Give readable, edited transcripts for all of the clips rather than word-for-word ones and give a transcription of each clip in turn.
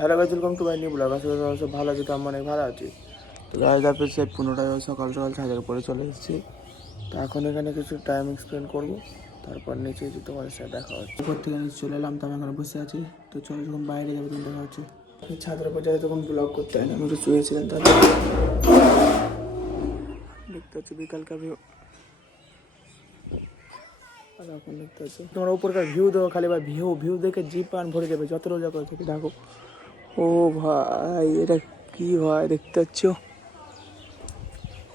Hello guys, welcome to my new blog. আসলে সব ভালো আছে, তো আমি অনেক ভালো আছি। তো গাইজ তারপর সে 15টায় সকাল সকাল ছাদের উপরে চলে এসেছি। তো এখন এখানে কিছু টাইম স্পেন্ড করবো, তারপর নিচে যে তোমার সাথে দেখা হচ্ছে। উপর থেকে নিচে চলে এলাম, তো আমি এখানে বসে আছি। তো চলো যখন বাইরে যাবো তখন দেখা হচ্ছে। ছাদের উপর যাতে তখন ব্লগ করতে হয় না, আমি একটু শুয়েছিলাম। তারপর দেখতে হচ্ছে বিকালকার ভিউ। আর এখন দেখতে হচ্ছে তোমার উপরকার ভিউ দেবো খালি, বা ভিউ দেখে জিপ পান ভরে যাবে যত রোজা করে থেকে দেখো। ও ভাই, এটা কি হয় দেখতে পাচ্ছ?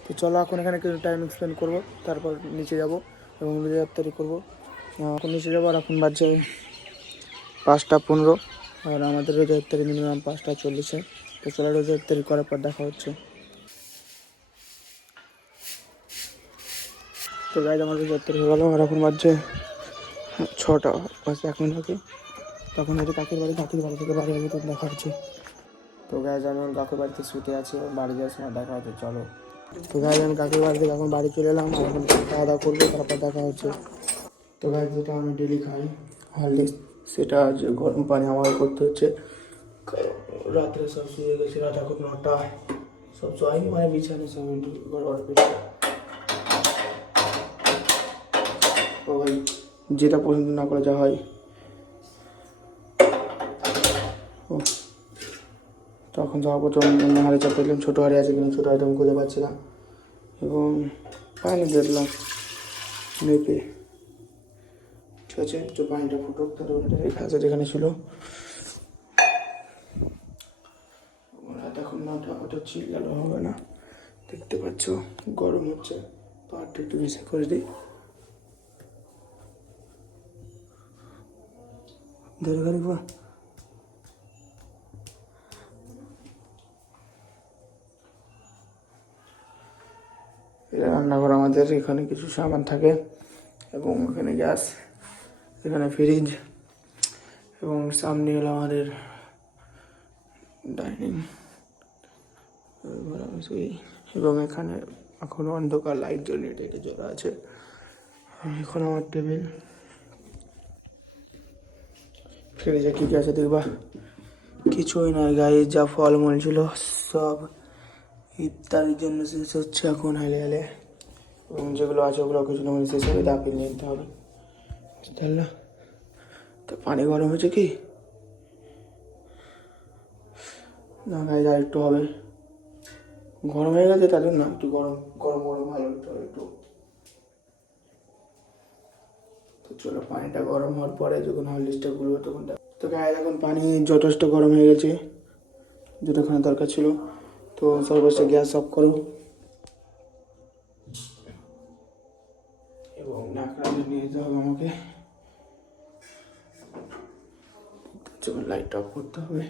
তো চলো এখন এখানে কিছু টাইম স্পেন্ড করবো, তারপর নিচে যাব এবং রোজা ইফতারি করবো। এখন নিচে যাবো, আর এখন বাজছে 5টা 15, আর আমাদের রোজা ইফতারি মিনিমাম 5টা 40-এ। তো চলো রোজা ইফতারি করার পর দেখা হচ্ছে। তো গাইজ আমার রোজা ইফতারি হয়ে গেলো, আর এখন বাজছে 6টা, বাস 1 মিনিট বাকি। তখন হয়তো কাকির বাড়ি থেকে বাড়ি যাবো, তখন দেখা হচ্ছে। তো গাইজ আমি কাকুর বাড়িতে শুতে আছি, বাড়ি যাওয়ার সময় দেখা হচ্ছে। চলো। তো গাইজ আমি কাকুর বাড়ি থেকে এখন বাড়ি চলে এলাম, আর এখন খাওয়া দাওয়া করবো, তারপর দেখা হচ্ছে। তো গাইজ যেটা আমি ডেলি খাই হরলিক্স, সেটা যে গরম পানি আমাকে করতে হচ্ছে। রাত্রে সব শুয়ে গেছে, রাত এখন 9টা, সব শোয়াই মানে বিছানে সব গড়বড় পেটে। ও ভাই, যেটা পছন্দ না করে যা হয়। ও তখন যাওয়ার প্রথম হাড়ি চাপ দেখলাম, ছোটো হাড়ি আছে কিন্তু ছোটো হাড়িটা আমি খুঁজে পাচ্ছিলাম, এবং পানি দেখলাম মেপে। ঠিক আছে, একটু পানিটা ফুটুক, তারপর রেখা আছে যেখানে ছিল। রাত এখন 9টা, ওটা চিল্লানো হবে না, দেখতে পাচ্ছ গরম হচ্ছে। পাহাড়টা একটু বেশি করে দিই, ধরে গাড়িব। এটা রান্নাঘর, আমাদের এখানে কিছু সামান থাকে, এবং এখানে গ্যাস, এখানে ফ্রিজ, এবং সামনে হলো আমাদের ডাইনিং, এবং এখানে এখন অন্ধকার, লাইট জ্বলিয়ে এটা জ্বলা আছে। এখন আমার টেবিল, ফ্রিজে কী কী আছে দেখবা? কিছুই নয় গায়ে, যা ফলমূল ছিল সব ইফতারির জন্য শেষ হচ্ছে এখন হেলে হেলে, এবং যেগুলো আছে ওগুলো কিছু না শেষ হবে, দাপিয়ে নিতে হবে, বুঝতে পারলা? তো পানি গরম হয়েছে কি না গায়ে, আর একটু হবে, গরম হয়ে গেছে তাদের না, একটু গরম গরম গরম ভালো একটু একটু। তো চলো পানিটা গরম হওয়ার পরে যখন হরলিক্সটা গুলবো তখন। তো গায়ে এখন পানি যথেষ্ট গরম হয়ে গেছে, যতক্ষণ দরকার ছিল। তো সর্বশেষে গ্যাস অফ করো, এবং ঢাকনা নিয়ে যেতে হবে আমাকে, যখন লাইট অফ করতে হবে।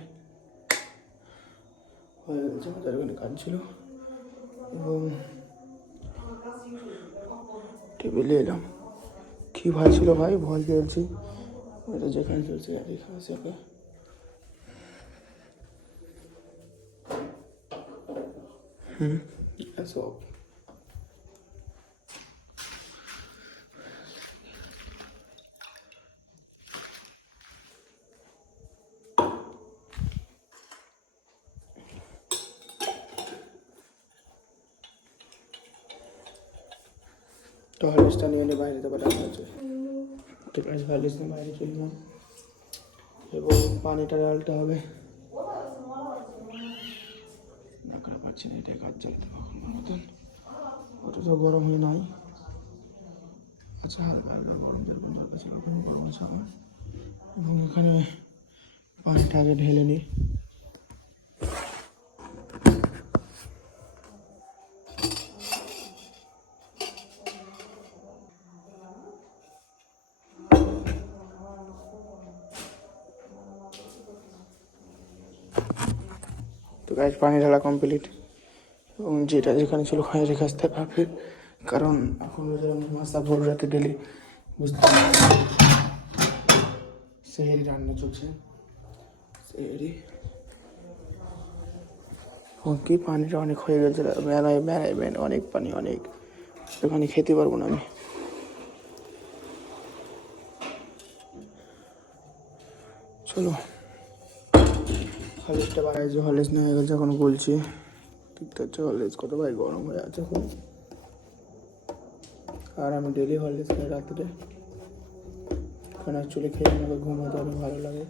হয়ে গেছে, আমাদের ওখানে কাজ ছিল, এবং টেবিলে এলাম। কী ভয় ছিল ভাই, ভয় খেলছি, এটা যেখানে চলছে দেখা আছে। সব তো হরলিক্সটা নিয়ে এনে বাইরে থেকে ডাকা হচ্ছে। তো হরলিক্স নিয়ে বাইরে চলে এলাম, এবং পানিটা ঢালতে হবে। ঢাকনা পাচ্ছি না, এটাই কাজ চালাতে কখন মতন, ওটা তো গরম হয়ে নাই। আচ্ছা, হালকা হালকা গরম জল দরকার ছিল, এখন গরম আছে আমার। এবং এখানে পানিটা আগে ঢেলে নিই। তো গাইজ পানি ঢালা কমপ্লিট, এবং যেটা যেখানে ছিল ওখানে রেখে আসতে হবে, কারণ এখন মাছটা ভোর রাতে ডেলি, বুঝতে সেহেরি রান্না চলছে, সেহেরি। কি পানিটা অনেক হয়ে গেছে, মেলায় অনেক পানি, অনেক, এখানে খেতে পারবো না আমি। চলো হলিসটা বাড়াই যে হলিস নিয়ে হয়ে গেছে, এখন বলছি দেখতে হচ্ছে হলিস কত ভাই গরম হয়ে আছে খুব। আর আমি ডেলি হলিস খাই রাত্রে, কারণ অ্যাকচুয়ালি খেয়ে আমাকে ঘুমাতে অনেক ভালো লাগে।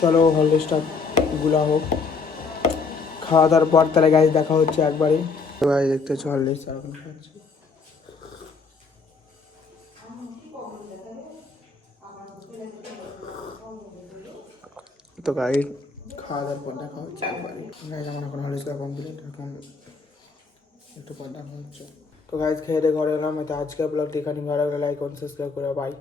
চলো হলিসটা গুলা হোক, খাওয়া দাওয়ার পর তাহলে গাছ দেখা হচ্ছে একবারই। গাছ দেখতে হচ্ছে হলিস আর এখন খাচ্ছি। তো গাড়ি খাওয়া দাওয়ার পর দেখা হচ্ছে একবারে। গাড়ি আমার এখন হলিস খাওয়া কমপ্লিট, এখন একটু পর দেখা হচ্ছে। তো গাইজ খেয়ে দিয়ে ঘরে এলাম। তো আজকের ব্লগটি এখানে ভালো লাগলে লাইক করুন, সাবস্ক্রাইব করে বাই।